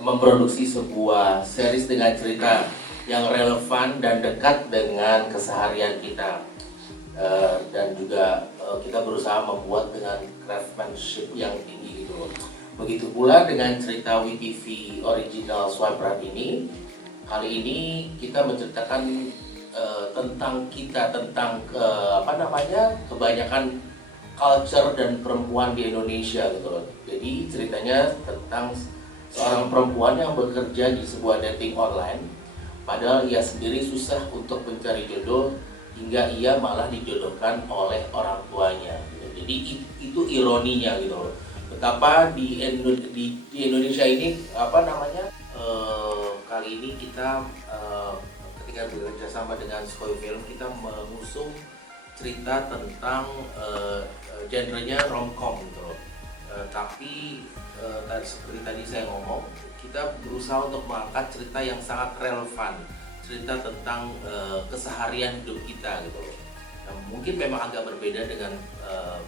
memproduksi sebuah series dengan cerita yang relevan dan dekat dengan keseharian kita. Dan juga kita berusaha membuat dengan craftsmanship yang tinggi gitu loh. Begitu pula dengan cerita WeTV original Swipe Right ini. Kali ini kita menceritakan tentang kebanyakan culture dan perempuan di Indonesia gitu loh. Jadi ceritanya tentang seorang perempuan yang bekerja di sebuah dating online, padahal ia sendiri susah untuk mencari jodoh hingga ia malah dijodohkan oleh orang tuanya. Jadi itu ironinya gitu loh. Betapa di Indonesia ini kali ini kita ketika bekerja sama dengan Skoy Film, kita mengusung cerita tentang genrenya romcom gitu loh. Tapi seperti tadi saya ngomong, kita berusaha untuk mengangkat cerita yang sangat relevan, cerita tentang keseharian hidup kita gitu loh. Nah, mungkin memang agak berbeda dengan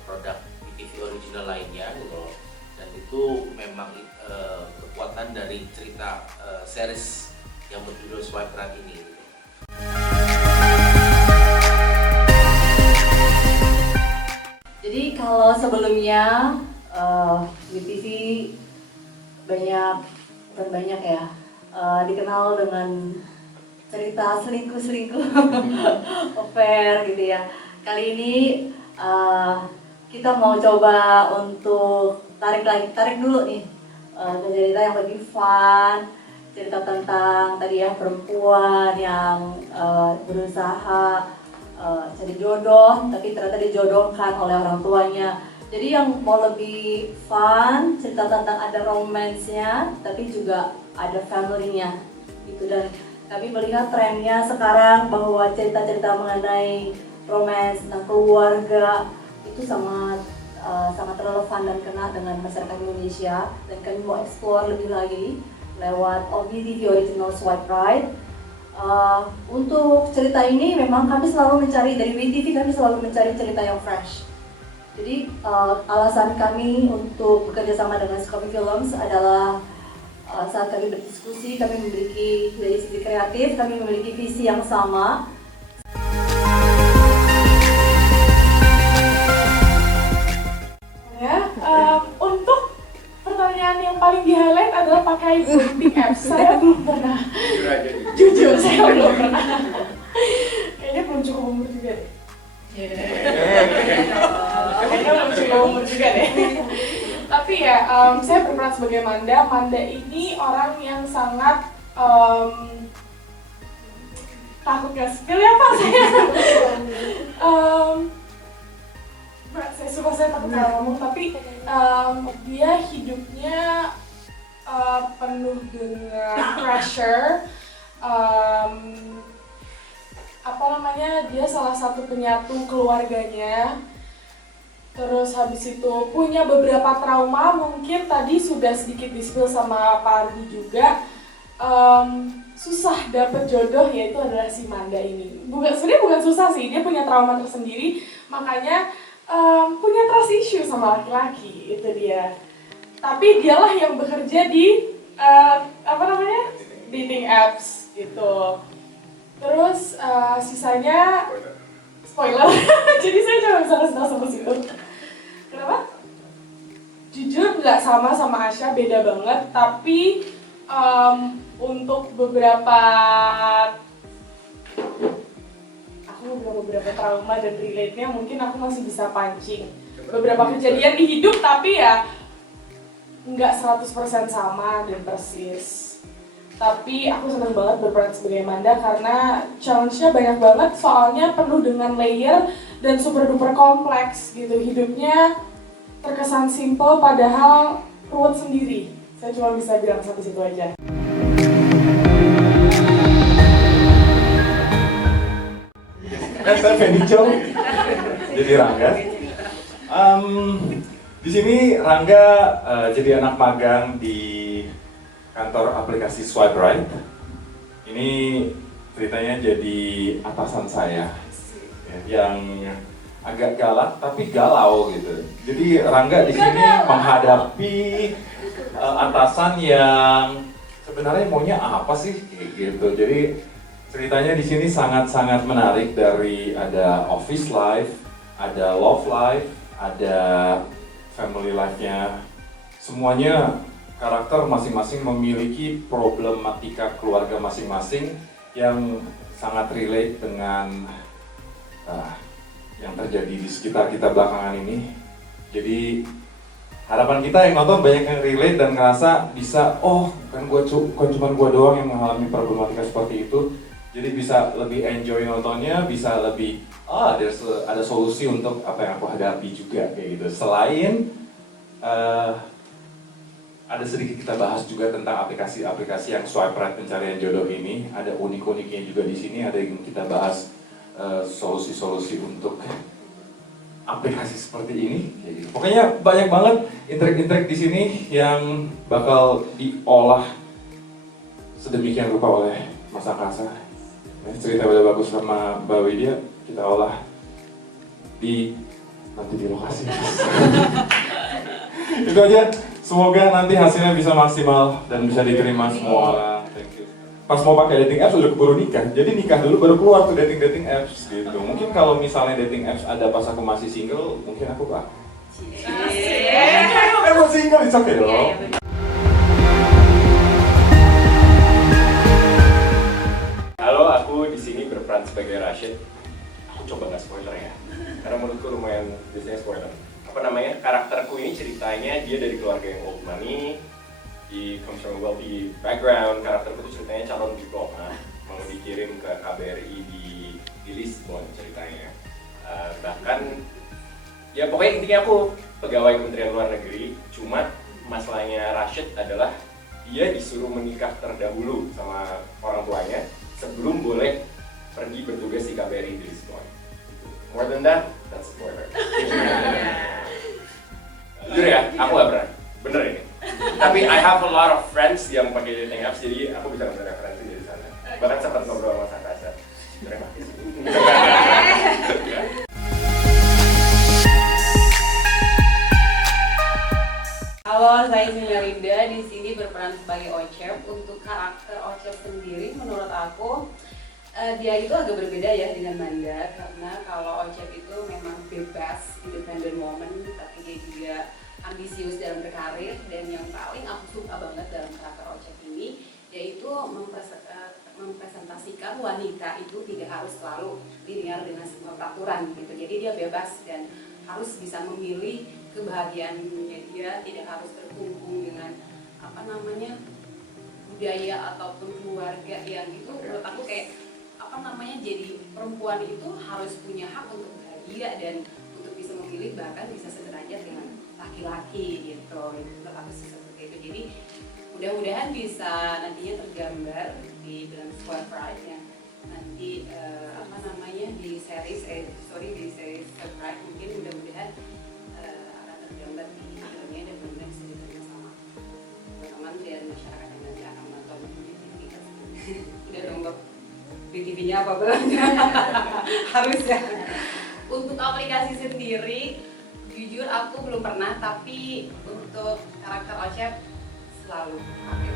produk TV original lainnya gitu loh. Dan itu memang kekuatan dari cerita series yang berjudul Swipe Right ini gitu. Jadi kalau sebelumnya WeTV dikenal dengan cerita selingkuh affair gitu ya. Kali ini kita mau coba untuk tarik dulu nih ke cerita yang lebih fun, cerita tentang tadi ya perempuan yang berusaha cari jodoh tapi ternyata dijodohkan oleh orang tuanya. Jadi yang mau lebih fun, cerita tentang ada romance-nya tapi juga ada family-nya gitu. Dan kami melihat trennya sekarang bahwa cerita-cerita mengenai romance tentang keluarga itu sangat relevan dan kena dengan masyarakat Indonesia, dan kami mau explore lebih lagi lewat WeTV original Swipe Right. Untuk cerita ini memang kami selalu mencari dari WeTV, kami selalu mencari cerita yang fresh. Jadi alasan kami untuk bekerja sama dengan Skoy Films adalah saat kami berdiskusi, kami memiliki dari sisi kreatif, kami memiliki visi yang sama. Untuk pertanyaan yang paling di-highlight adalah pakai dating apps. Saya belum pernah. Jujur, saya belum pernah. Kayaknya belum cukup umur juga deh. Kayaknya belum cukup umur juga deh. Tapi ya, saya berperan sebagai Manda. Manda ini orang yang sangat takut gak spill ya Pak saya. Saya takut kalau ngomong, tapi dia hidupnya penuh dengan pressure. Dia salah satu penyatu keluarganya. Terus habis itu punya beberapa trauma, mungkin tadi sudah sedikit di-spill sama Pak Ardi juga. Susah dapet jodoh, yaitu adalah si Manda ini. Sebenarnya bukan susah sih, dia punya trauma tersendiri, makanya punya trust issue sama laki-laki, itu dia. Tapi dialah yang bekerja di dating apps gitu. Terus sisanya spoiler. Jadi saya cuma bisa kasih tahu sampai situ. Kenapa? Jujur nggak sama Asya, beda banget. Tapi untuk beberapa trauma dan relate-nya mungkin aku masih bisa pancing. Beberapa kejadian di hidup tapi ya nggak 100% sama dan persis. Tapi aku senang banget berperan sebagai Manda karena challenge-nya banyak banget, soalnya penuh dengan layer dan super duper kompleks gitu. Hidupnya terkesan simple padahal ruwet sendiri. Saya cuma bisa bilang sampai situ aja. Saya Fendi Chong, jadi Rangga. Di sini Rangga jadi anak magang di kantor aplikasi Swipe Right. Ini ceritanya jadi atasan saya, yang agak galak tapi galau gitu. Jadi Rangga di sini menghadapi atasan yang sebenarnya maunya apa sih kayak gitu. Jadi ceritanya di sini sangat-sangat menarik, dari ada office life, ada love life, ada family life-nya. Semuanya karakter masing-masing memiliki problematika keluarga masing-masing yang sangat relate dengan yang terjadi di sekitar kita belakangan ini. Jadi harapan kita yang nonton banyak yang relate dan ngerasa bisa, oh kan bukan cuma gue doang yang mengalami problematika seperti itu. Jadi bisa lebih enjoy nontonnya, bisa lebih ada solusi untuk apa yang aku hadapi juga kayak gitu. Selain ada sedikit kita bahas juga tentang aplikasi-aplikasi yang swipe right pencarian jodoh ini. Ada unik-uniknya juga di sini. Ada yang kita bahas solusi-solusi untuk aplikasi seperti ini. Pokoknya banyak banget intrik-intrik di sini yang bakal diolah sedemikian rupa oleh Mas Angkasa. Cerita udah bagus sama Mbak Widya, kita olah nanti di lokasi. Itu aja. Semoga nanti hasilnya bisa maksimal dan bisa diterima semua orang. Thank you. Pas mau pakai dating apps udah keburu nikah, jadi nikah dulu baru keluar tuh dating apps gitu. Mungkin kalau misalnya dating apps ada pas aku masih single, mungkin aku pakai. Mau single it's okay dong. Halo, aku di sini berperan sebagai Rashid. Aku coba nggak spoiler ya, karena menurutku lumayan biasanya spoiler. Karakterku ini ceritanya dia dari keluarga yang old money, he comes from a wealthy background. Karakterku itu ceritanya calon diplomat, mau dikirim ke KBRI di Lisbon ceritanya. Bahkan ya pokoknya intinya aku pegawai Kementerian Luar Negeri. Cuma masalahnya Rashid adalah dia disuruh menikah terdahulu sama orang tuanya sebelum boleh pergi bertugas di KBRI di Lisbon. More than that, that's a spoiler. Jujur ya, aku gak berani, bener ini. Tapi I have a lot of friends yang pakai dating apps, jadi aku bisa ngambil referensi dari sana. Bahkan sempat ngobrol sama Angkasa. Terima kasih. Halo, saya Melinda, di sini berperan sebagai Ocep. Untuk karakter Ocep sendiri, menurut aku dia itu agak berbeda ya dengan Manda, karena kalau Ocep itu memang bebas, independent woman, tapi dia juga ambisius dalam berkarir. Dan yang paling aku suka banget dalam karakter Ocep ini yaitu mempresentasikan wanita itu tidak harus selalu linear dengan semua peraturan gitu. Jadi dia bebas dan harus bisa memilih kebahagiaannya, dia tidak harus terkungkung dengan budaya ataupun keluarga yang itu. Menurut aku kayak jadi perempuan itu harus punya hak untuk bahagia dan untuk bisa memilih, bahkan bisa sederajat dengan laki-laki gitu. Menurut aku sih seperti itu. Jadi mudah-mudahan bisa nantinya tergambar di dalam Swipe Right yang nanti di series Swipe Right. Mungkin mudah-mudahan akan tergambar di filmnya dan benar-benar bisa diterima sama teman-teman dan masyarakat yang nanti akan menonton di TV. Udah dong, di TV-nya apa belum? Harus ya. Untuk aplikasi sendiri, jujur aku belum pernah, tapi untuk karakter Ocep selalu pakai.